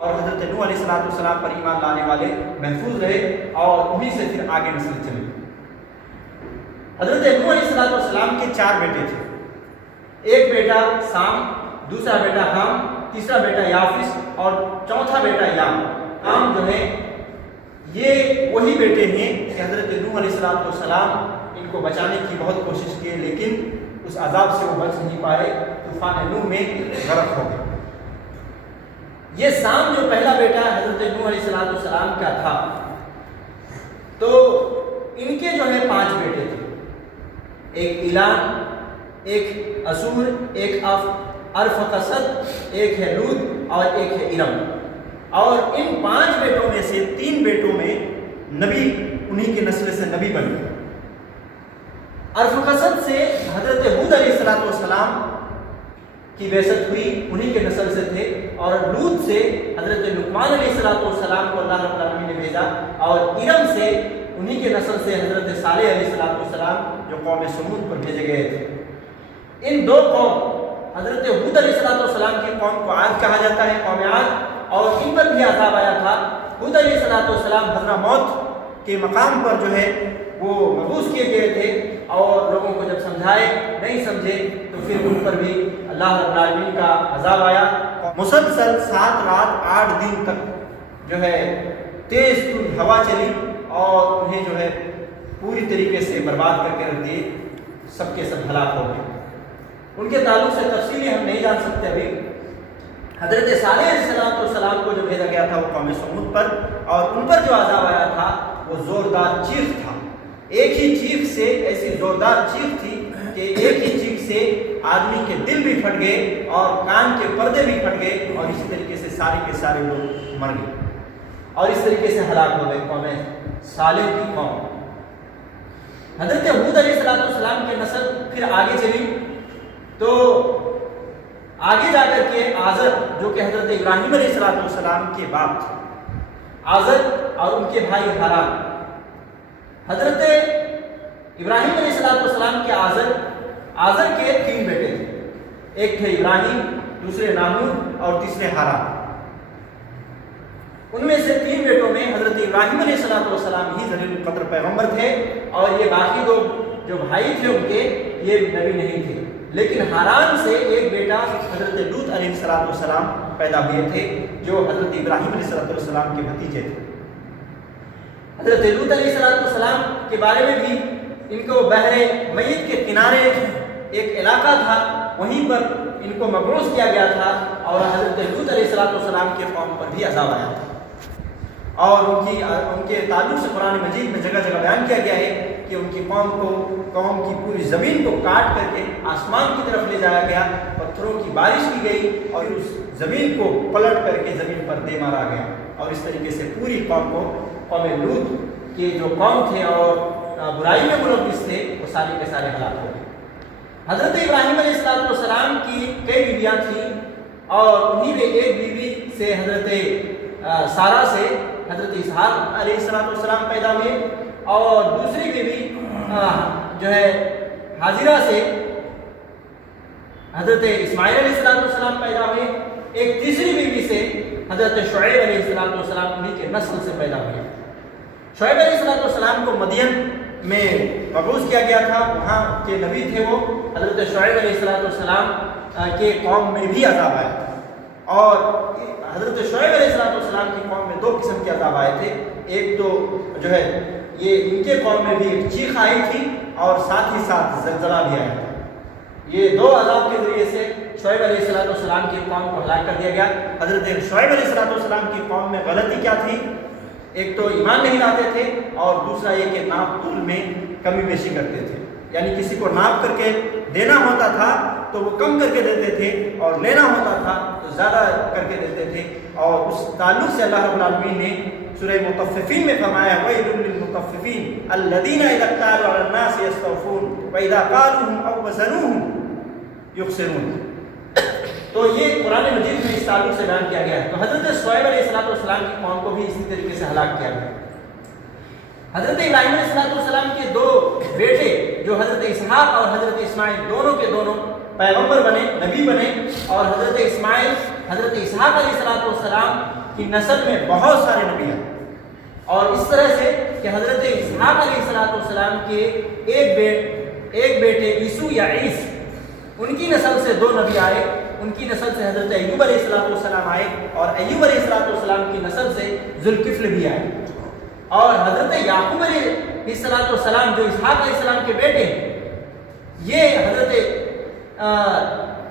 اور حضرت نوح علیہ السلام پر ایمان لانے والے محفوظ رہے اور انہی سے پھر آگے نسل چلی۔ حضرت نوح علیہ السلام کے 4 بیٹے تھے، ایک بیٹا سام، دوسرا بیٹا حام، تیسرا بیٹا یافس اور چوتھا بیٹا یام۔ عام جو ہے یہ وہی بیٹے ہیں کہ حضرت نوح علیہ السلام ان کو بچانے کی بہت کوشش کی لیکن اس عذاب سے وہ بچ نہیں پائے، طوفان نوح میں غرق ہو گئے۔ یہ سام جو پہلا بیٹا حضرت نوح علیہ السلام کا تھا تو ان کے جو ہے 5 بیٹے تھے، ایک ایلان، ایک اسور، ایک ارفقسد، ایک ہے لوط اور ایک ہے ارم۔ اور ان 5 بیٹوں میں سے 3 بیٹوں میں نبی انہی کے نسل سے نبی بن گئے۔ ارفقسد سے حضرت ہود علیہ السلام کی بعثت ہوئی، انہی کے نسل سے تھے، اور لوط سے حضرت لقمان علیہ السلام کو اللہ رب العالمین نے بھیجا، اور ارم سے انہی کے نسل سے حضرت صالح علیہ السلام جو قوم سمود پر بھیجے گئے تھے۔ ان 2 قوم حضرت ہود علیہ السلام کی قوم کو عاد کہا جاتا ہے، قوم عاد، اور ان پر بھی عذاب آیا تھا۔ ہود علیہ السلام حضرہ موت کے مقام پر جو ہے وہ مبعوث کیے گئے تھے، اور لوگوں کو جب سمجھائے نہیں سمجھے تو پھر ان پر بھی اللہ رب العالمین کا عذاب آیا۔ مسلسل 7 رات 8 دن تک جو ہے تیز تند ہوا چلی اور انہیں جو ہے پوری طریقے سے برباد کر کے رکھ دیے، سب کے سب ہلاک ہو گئے۔ ان کے تعلق سے تفصیلی ہم نہیں جان سکتے ابھی۔ حضرت صالح علیہ السلام کو جو بھیجا گیا تھا وہ قوم سمود پر، اور ان پر جو عذاب آیا تھا وہ زوردار چیخ تھا۔ ایک ہی چیخ سے، ایسی زوردار چیخ تھی کہ ایک ہی چیخ سے آدمی کے دل بھی پھٹ گئے اور کان کے پردے بھی پھٹ گئے، اور اسی طریقے سے سارے کے سارے لوگ مر گئے اور اس طریقے سے ہلاک ہو گئے قوم صالح کی قوم۔ حضرت ہود علیہ السلام کے نسل پھر آگے چلی تو آگے جا کر کے آزر جو کہ حضرت ابراہیم علیہ السلام کے باپ تھے، آزر اور ان کے بھائی حاران۔ حضرت ابراہیم علیہ السلام کے آزر کے 3 بیٹے تھے، ایک تھے ابراہیم، دوسرے ناہور اور تیسرے حاران۔ ان میں سے 3 بیٹوں میں حضرت ابراہیم علیہ السلام ہی ذلیل القدر پیغمبر تھے، اور یہ باقی 2 جو بھائی تھے ان کے یہ نبی نہیں تھے، لیکن حاران سے ایک بیٹا حضرت لوط علیہ السلام پیدا ہوئے تھے جو حضرت ابراہیم علیہ السلام کے بھتیجے تھے۔ حضرت لوط علیہ السلام کے بارے میں بھی ان کو بحر میت کے کنارے ایک علاقہ تھا، وہیں پر ان کو مبعوث کیا گیا تھا، اور حضرت لوط علیہ السلام کے قوم پر بھی عذاب آیا تھا۔ اور ان کے تعلق سے قرآن مجید میں جگہ جگہ بیان کیا گیا ہے کہ ان کی قوم کی پوری زمین کو کاٹ کر کے آسمان کی طرف لے جایا گیا، پتھروں کی بارش کی گئی اور اس زمین کو پلٹ کر کے زمین پر دے مارا گیا، اور اس طریقے سے پوری قوم کو، قوم لوط کے جو قوم تھے اور برائی میں ملوث تھے، وہ سارے کے سارے ہلاک ہو گئے۔ حضرت ابراہیم علیہ السلام کی کئی بیویاں تھیں، اور انہی میں ایک بیوی سے حضرت سارہ سے حضرت اسحاق علیہ السلام پیدا ہوئے، اور دوسری بیوی جو ہے حاجرہ سے حضرت اسماعیل علیہ السلام پیدا ہوئے، ایک تیسری بیوی سے حضرت شعیب علیہ السلام انہی کے نسل سے پیدا ہوئے۔ شعیب علیہ السلام کو مدین میں مبعوث کیا گیا تھا، وہاں کے نبی تھے وہ۔ حضرت شعیب علیہ السلام کے قوم میں بھی عذاب آیا تھا، اور حضرت شعیب علیہ السلام کی قوم میں 2 قسم کے عذاب آئے تھے۔ ایک تو جو ہے یہ ان کے قوم میں بھی ایک چیخ آئی تھی، اور ساتھ ہی ساتھ زلزلہ بھی آیا تھا۔ یہ 2 عذاب کے ذریعے سے شعیب علیہ السلام کی قوم کو ہلاک کر دیا گیا۔ حضرت شعیب علیہ السلام کی قوم میں غلطی کیا تھی؟ ایک تو ایمان نہیں لاتے تھے، اور دوسرا یہ کہ ناپ تول میں کمی بیشی کرتے تھے، یعنی کسی کو ناپ کر کے دینا ہوتا تھا تو وہ کم کر کے دیتے تھے، اور لینا ہوتا تھا تو زیادہ کر کے دیتے تھے۔ اور اس تعلق سے اللہ رب العالمین نے سورہ مطففین میں فرمایا وَيْلٌ لِّلْمُطَفِّفِينَ الَّذِينَ إِذَا اكْتَالُوا عَلَى النَّاسِ يَسْتَوْفُونَ وَإِذَا قَالُوهُمْ أَوْ وَزَنُوهُمْ يُخْسِرُونَ۔ تو یہ قرآن مجید میں اس تعلق سے بیان کیا گیا ہے۔ تو حضرت شعیب علیہ السلام کی قوم کو بھی اسی طریقے سے ہلاک کیا گیا۔ حضرت ابراہیم علیہ السلام کے 2 بیٹے جو حضرت اسحاق اور حضرت اسماعیل دونوں کے دونوں پیغمبر بنے، نبی بنے، اور حضرت اسماعیل حضرت اسحاق علیہ السلام کی نسل میں بہت سارے نبی آئے، اور اس طرح سے کہ حضرت اسحاق علیہ السلام کے ایک بیٹے عیسو یا عیس، ان کی نسل سے 2 نبی آئے، ان کی نسل سے حضرت ایوب علیہ السلام آئے، اور ایوب علیہ السلام کی نسل سے ذوالکفل بھی آئے، اور حضرت یعقوب علیہ السلام جو اسحاق علیہ السلام کے بیٹے ہیں، یہ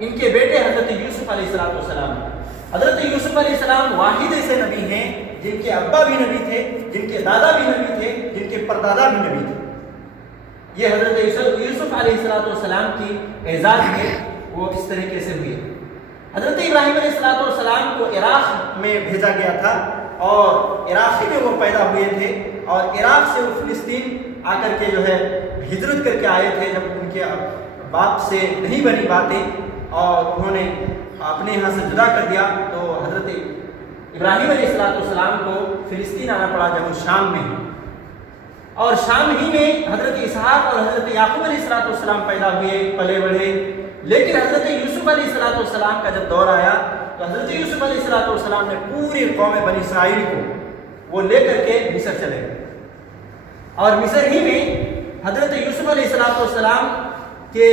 ان کے بیٹے حضرت یوسف علیہ السلام ہیں۔ حضرت یوسف علیہ السلام واحد ایسے نبی ہیں جن کے ابا بھی نبی تھے، جن کے دادا بھی نبی تھے، جن کے پردادا بھی نبی تھے۔ یہ حضرت یوسف علیہ السلام کی اعزاز ہے، وہ اس طریقے سے ہوئی۔ حضرت ابراہیم علیہ السلام کو عراق میں بھیجا گیا تھا، اور عراقی میں وہ پیدا ہوئے تھے، اور عراق سے وہ فلسطین آ کر کے جو ہے ہجرت کر کے آئے تھے، جب ان کے باپ سے نہیں بنی باتیں اور انہوں نے اپنے یہاں سے جدا کر دیا، تو حضرت ابراہیم علیہ السلام کو فلسطین آنا پڑا، جب وہ شام میں ہے، اور شام ہی میں حضرت اسحاق اور حضرت یعقوب علیہ السلام پیدا ہوئے، پلے بڑھے۔ لیکن حضرت یوسف علیہ السلام کا جب دور آیا تو حضرت یوسف علیہ السلام نے پوری قوم بنی اسرائیل کو وہ لے کر کے مصر چلے گئے، اور مصر ہی میں حضرت یوسف علیہ السلام کے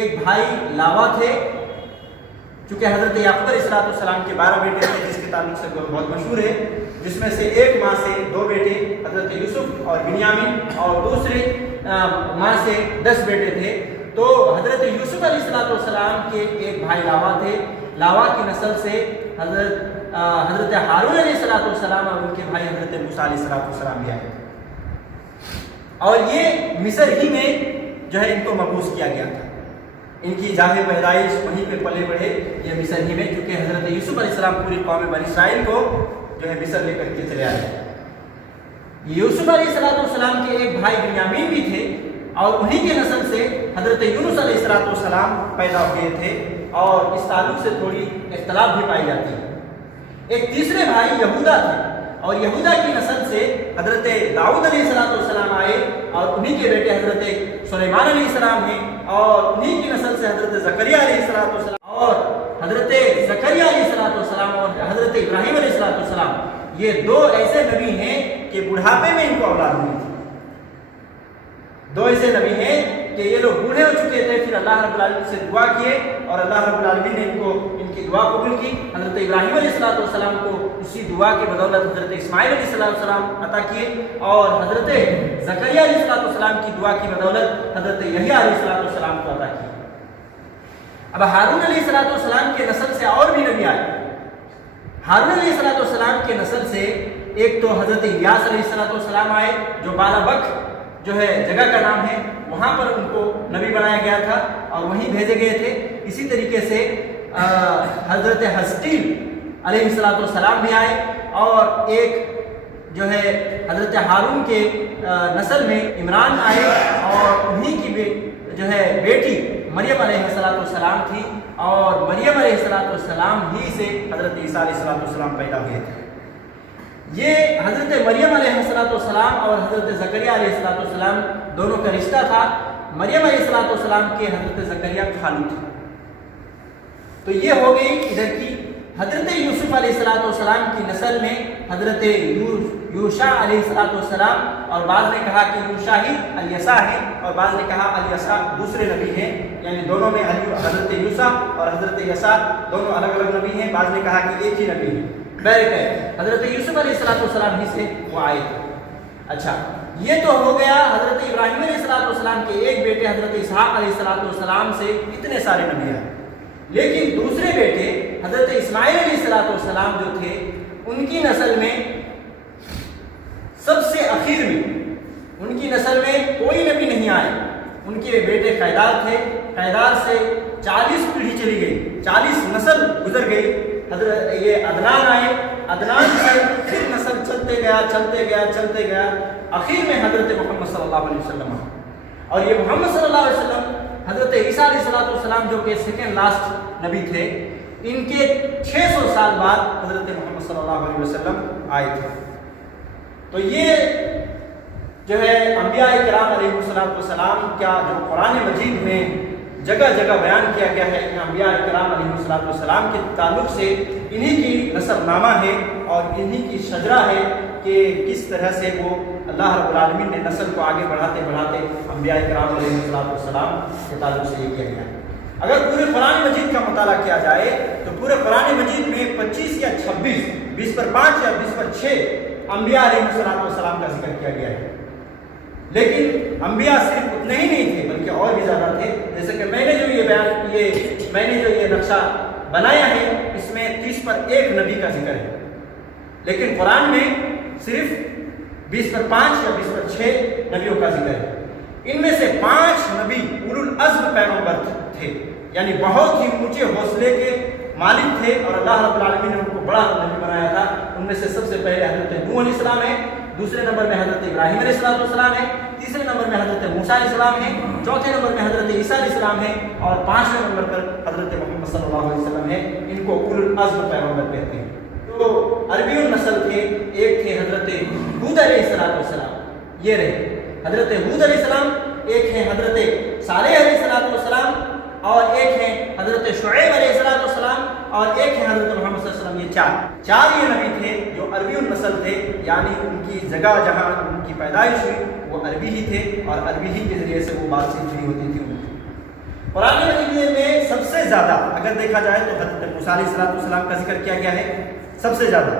ایک بھائی لاوا تھے، چونکہ حضرت یعقوب علیہ السلام کے 12 بیٹے تھے، جس کے تعلق سے بہت مشہور ہے، جس میں سے ایک ماں سے 2 بیٹے حضرت یوسف اور بنیامین، اور دوسری ماں سے 10 بیٹے تھے۔ تو حضرت یوسف علیہ السلام کے ایک بھائی لاوا تھے، لاوا کی نسل سے حضرت ہارون علیہ السلام اور ان کے بھائی حضرت موسیٰ علیہ السلام بھی آئے، اور یہ مصر ہی میں جو ہے ان کو مبعوث کیا گیا تھا۔ ان کی جاہ پیدائش وہیں پہ پلے بڑھے، یہ مصر ہی میں، چونکہ حضرت یوسف علیہ السلام پوری قوم بنی اسرائیل کو جو ہے مصر لے کر کے چلے آئے۔ یوسف علیہ السلام کے ایک بھائی بنیامین بھی تھے، اور انہی کے نسل سے حضرت یونس علیہ السلام پیدا ہوئے تھے، اور اس تعلق سے تھوڑی اختلاف بھی پائی جاتی ہے۔ ایک تیسرے بھائی یہودا تھے، اور یہودا کی نسل سے حضرت داؤد علیہ السلام آئے، اور انہی کے بیٹے حضرت سلیمان علیہ السلام ہیں، اور انہی کی نسل سے حضرت زکریا علیہ السلام اور حضرت زکریا علیہ السلام اور حضرت ابراہیم علیہ السلام، یہ 2 ایسے نبی ہیں کہ بڑھاپے میں ان کو اولاد ہوئی تھی۔ 2 ایسے نبی ہیں کہ یہ لوگ بوڑھے ہو چکے تھے، پھر اللہ رب العالمین سے دعا کیے، اور اللہ رب العالمین نے ان کی دعا قبول کی۔ حضرت ابراہیم علیہ السلام کو اسی دعا کی بدولت حضرت اسماعیل علیہ السلام عطا کیے، اور حضرت زکریا علیہ السلام کی دعا کی بدولت حضرت یحییٰ علیہ السلام کو عطا کی۔ اب ہارون علیہ السلام کے نسل سے اور بھی نبی آئے۔ ہارون علیہ السلام کے نسل سے ایک تو حضرت الیاس علیہ السلام آئے، جو بالابک جو ہے جگہ کا نام ہے، وہاں پر ان کو نبی بنایا گیا تھا، اور وہیں بھیجے گئے تھے۔ اسی طریقے سے حضرت حسقیل علیہ السلام بھی آئے، اور ایک جو ہے حضرت ہارون کے نسل میں عمران آئے، اور انہی کی جو ہے بیٹی مریم علیہ السلام تھی، اور مریم علیہ السلام ہی سے حضرت عیسیٰ علیہ السلام پیدا ہوئے تھے۔ یہ حضرت مریم علیہ السلام اور حضرت زکریا علیہ السلام دونوں کا رشتہ تھا۔ مریم علیہ السلام کے حضرت زکریا خالو تھے۔ تو یہ ہو گئی ادھر کی۔ حضرت یوسف علیہ السلام کی نسل میں حضرت یوشع علیہ السلام، اور بعض نے کہا کہ یوشع ہی الیسع ہے، اور بعض نے کہا الیسع دوسرے نبی ہیں، یعنی دونوں میں حضرت یوشع اور حضرت یسع دونوں الگ الگ نبی ہیں۔ بعض نے کہا کہ ایک ہی نبی ہے۔ حضرت یوسف علیہ السلام ہی سے وہ آئے تھے۔ اچھا، یہ تو ہو گیا حضرت ابراہیم علیہ السلام کے ایک بیٹے حضرت اسحاق علیہ السلام سے اتنے سارے نبی آئے۔ لیکن دوسرے بیٹے حضرت اسماعیل علیہ السلام جو تھے، ان کی نسل میں سب سے اخیر میں ان کی نسل میں کوئی نبی نہیں آئے۔ ان کے بیٹے قیدار تھے، قیدار سے 40 پیڑھی چلی گئی، 40 نسل گزر گئی۔ حضرت یہ عدنان آئے، عدنان سے پھر نسل چلتے گیا، آخر میں حضرت محمد صلی اللہ علیہ وسلم، اور یہ محمد صلی اللہ علیہ وسلم حضرت عیسیٰ علیہ السلام جو کہ سیکنڈ لاسٹ نبی تھے، ان کے 600 سال بعد حضرت محمد صلی اللہ علیہ وسلم آئے تھے۔ تو یہ جو ہے انبیاء کرام علیہ السلام کا جو قرآن مجید میں جگہ جگہ بیان کیا گیا ہے، انبیاء کرام علیہ السلام کے تعلق سے انہی کی نسب نامہ ہے، اور انہی کی شجرہ ہے کہ کس طرح سے وہ اللہ رب العالمین نے نسل کو آگے بڑھاتے بڑھاتے انبیاء کرام علیہ السلام کے تعلق سے یہ کیا گیا ہے۔ اگر پورے قرآن مجید کا مطالعہ کیا جائے تو پورے قرآن مجید میں 25 یا 26، 20 پر 5 یا 20 پر 6 انبیاء علیہ السلام کا ذکر کیا گیا ہے۔ لیکن انبیاء صرف اتنے ہی نہیں تھے بلکہ اور بھی زیادہ تھے، جیسے کہ میں نے جو یہ نقشہ بنایا ہے اس میں 30 پر 1 نبی کا ذکر ہے، لیکن قرآن میں صرف 20 پر 5 یا 20 پر 6 نبیوں کا ذکر ہے۔ ان میں سے 5 نبی اولو العزم پیغمبر تھے، یعنی بہت ہی اونچے حوصلے کے مالک تھے اور اللہ رب العالمین نے ان کو بڑا نبی بنایا تھا۔ ان میں سے سب سے پہلے حضرت نوح علیہ السلام ہے، دوسرے نمبر میں حضرت ابراہیم علیہ السلام ہے، تیسرے نمبر میں حضرت موسیٰ علیہ السلام ہے، چوتھے نمبر میں حضرت عیسیٰ علیہ السلام ہے اور 5ویں نمبر پر حضرت محمد صلی اللہ علیہ وسلم ہے۔ ان کو اولو العزم پیغمبر کہتے ہیں۔ تو عربی النسل تھے، ایک تھے حضرت ہود علیہ السلام، یہ رہے حضرت ہود علیہ السلام، ایک ہے حضرت صالح علیہ السلام اور ایک ہے حضرت شعیب علیہ السلام اور ایک ہے حضرت محمد صلی اللہ علیہ وسلم۔ یہ چار یہ نبی تھے جو عربی النسل تھے، یعنی ان کی جگہ جہاں ان کی پیدائش ہوئی وہ عربی ہی تھے اور عربی ہی کے ذریعے سے وہ بات سیکھ بھی ہوتی تھی۔ قرآن مجید میں سب سے زیادہ اگر دیکھا جائے تو حضرت موسیٰ علیہ السلام کا ذکر کیا گیا ہے سب سے زیادہ،